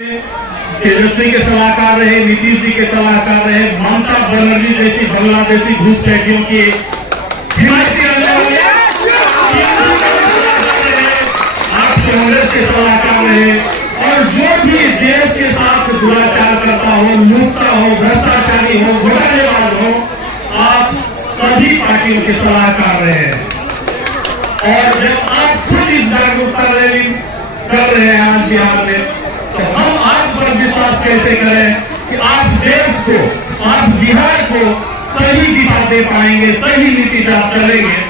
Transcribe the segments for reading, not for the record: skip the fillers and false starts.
तेजस्वी के सलाहकार रहे, नीतीश जी के सलाहकार रहे, ममता बनर्जी जैसी बांग्लादेशी घुसपैठियों की हिमायती रहने वाले आप कांग्रेस के सलाहकार रहे, और जो भी देश के साथ दुराचार करता हो, लूटता हो, भ्रष्टाचारी हो, घोटालेबाज हो, आप सभी पार्टियों के सलाहकार रहे। और जब आप खुद इस जागरूकता रैली कर रहे हैं आज बिहार में, तो हम आप पर विश्वास कैसे करें कि आप देश को, आप बिहार को सही दिशा दे पाएंगे, सही नीति से आप चलेंगे।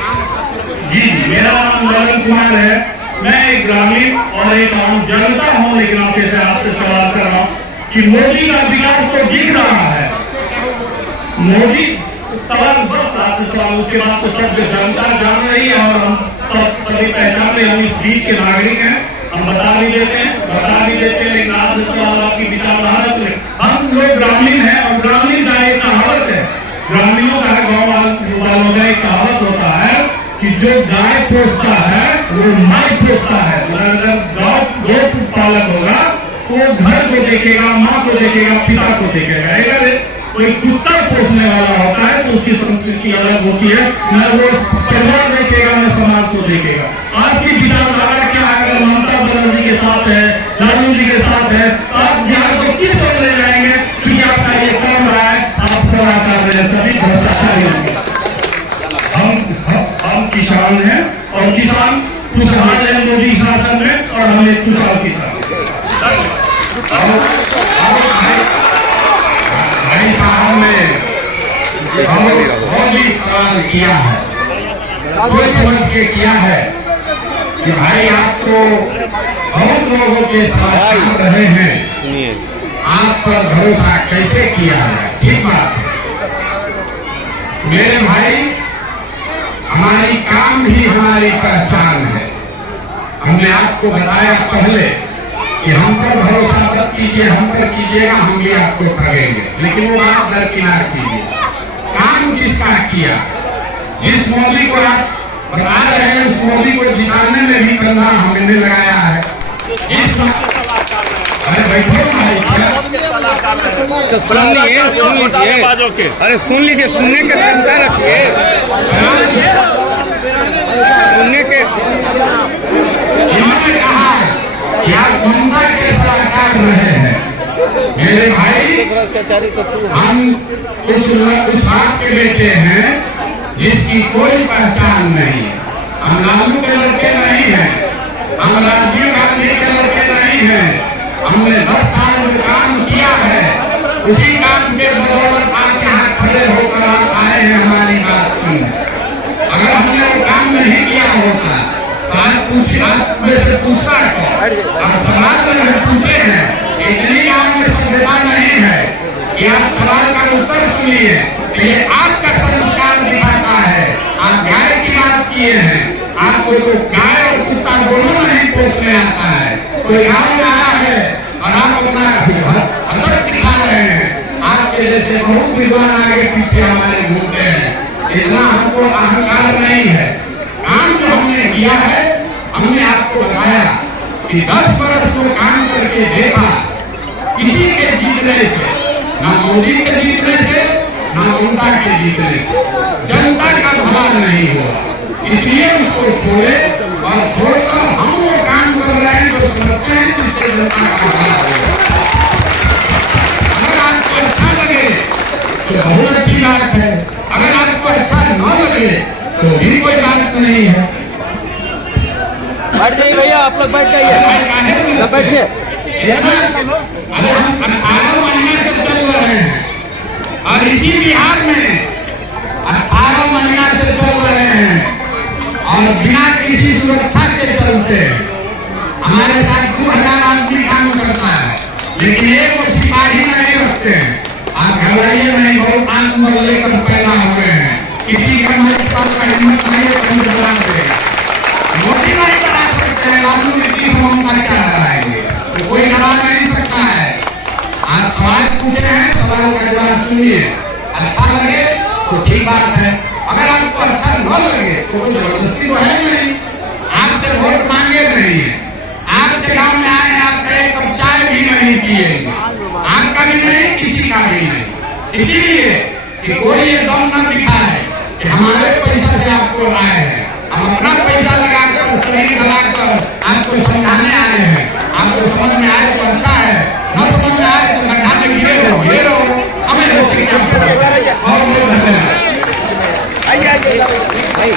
जी, मेरा नाम ललन कुमार है, मैं एक ग्रामीण और एक आम जनता हूं, लेकिन आपसे सवाल कर रहा हूं कि मोदी का विकास तो दिख रहा है। मोदी सवाल बस आपसे सवाल, उसके बाद तो सब जनता जान रही है और हम सभी पहचान रहे, हम इस बीच के नागरिक हैं, हम बता भी देते हैं, लेकिन आपसे सवाल आपकी विचारधारा में, हम लोग ग्रामीण हैं और ग्रामीण का एक कहावत है, ग्रामीणों का, गाँव वालों का एक कहावत होता है कि जो गाय पोसता है वो माई पोसता है। अगर गौ पालक होगा तो वो घर को देखेगा, माँ को देखेगा, पिता को देखेगा। अगर कोई कुत्ता पोसने वाला होता है तो उसकी संस्कृति अलग होती है, न वो परिवार देखेगा न समाज को देखेगा। आपकी विचारधारा क्या है? अगर ममता बनर्जी के साथ है, लालू जी के साथ है, आप बिहार को किस ओर ले जाएंगे? क्योंकि आपका ये काम रहा है, आप सलाहकार रहे हैं, सभी भ्रष्टाचारी होंगे। हम किसान हैं और किसान खुशहाल है मोदी शासन में, और हम एक खुशहाल किसान। भाई साहब ने बहुत ही सवाल किया है, सोच समझ के किया है कि भाई आप तो बहुत लोगों के साथ रहे हैं, आप पर भरोसा कैसे किया है? ठीक बात है मेरे भाई, हमारी काम ही हमारी पहचान है। हमने आपको बताया पहले कि हम पर भरोसा मत कीजिए, हम पर कीजिएगा हम भी आपको ठगेंगे, लेकिन वो बात दरकिनार कीजिए। काम किसका किया? जिस मोदी को आप बता रहे हैं उस मोदी को जिताने में भी कंधा हमने लगाया है। अरे बैठो भाई, तो सुन लीजिए, अरे सुन लीजिए, सुनने का क्षमता रखिए, सुनने के। इन्होंने कहा कि आप ममता के सलाहकार रहे हैं। मेरे भाई, हम उस बाप के बेटे हैं जिसकी कोई पहचान नहीं है। हम लालू के लड़के नहीं हैं, हम राजीव गांधी के लड़के नहीं हैं। हमने 10 साल में काम किया है, उसी काम के बदौलत आपके यहाँ खड़े होकर आप आए हैं हमारी बात सुनने। अगर हमने वो काम नहीं किया होता तो आप में से पूछता है, आप समाज में हम पूछे हैं, इतनी आप में सभ्यता नहीं है कि आप सवाल का उत्तर सुनिए। ये आपका संस्कार दिखाता है। आप गाय की बात किए हैं, आपको तो गाय और कुत्ता दोनों नहीं पोसने आता है। कोई गाँव में आया है और आप अपना हसरत दिखा रहे हैं। आपके जैसे बहुत विद्वान आगे पीछे हमारे घूमते हैं, इतना हमको अहंकार नहीं है। काम जो हमने किया है, हमने आपको बताया कि 10 वर्ष को काम करके देखा, किसी के जीतने से, ना मोदी के जीतने से, ना ममता के जीतने से जनता का भला नहीं हुआ। इसलिए उसको छोड़े और छोड़कर हम वो काम कर रहे हैं जो समझते हैं जिससे जनता का भला होगा। अगर आपको अच्छा लगे तो बहुत अच्छी बात है, अगर आपको अच्छा न लगे तो भी कोई बात नहीं है। बैठ जाइए भैया, आप लोग बैठ जाइए, बैठिए। अगर हम 18 महीने से चल रहे हैं और इसी बिहार में 18 महीना से चल रहे हैं और बिना किसी सुरक्षा के चलते हमारे साथ 2000 आदमी काम करता है, लेकिन एक सिपाही नहीं रखते हैं। आप घबराइए नहीं, बहुत आत्मबल लेकर पैदा हुए हैं, किसी का मदद का हिम्मत नहीं है, कहीं डरा देगा। मोदी नहीं डरा सकते हैं, लालू नीतीश ममता क्या डराएंगे? तो कोई डरा नहीं सकता है। आप सवाल पूछे हैं, सवाल का जवाब सुनिए। अच्छा लगे तो ठीक बात है, अगर आपको अच्छा न लगे तो कोई जबरदस्ती तो है नहीं, आपसे वोट मांगे नहीं है। आपके गांव में आए, आपका एक कप चाय भी नहीं पिएंगे, आपका भी नहीं, किसी का भी नहीं। इसीलिए कि कोई ये दम न दिखाए कि हमारे पैसा से आपको आए हैं। हम अपना पैसा लगाकर, शरीर लगाकर आपको समझाने आए हैं। आपको समझ में आए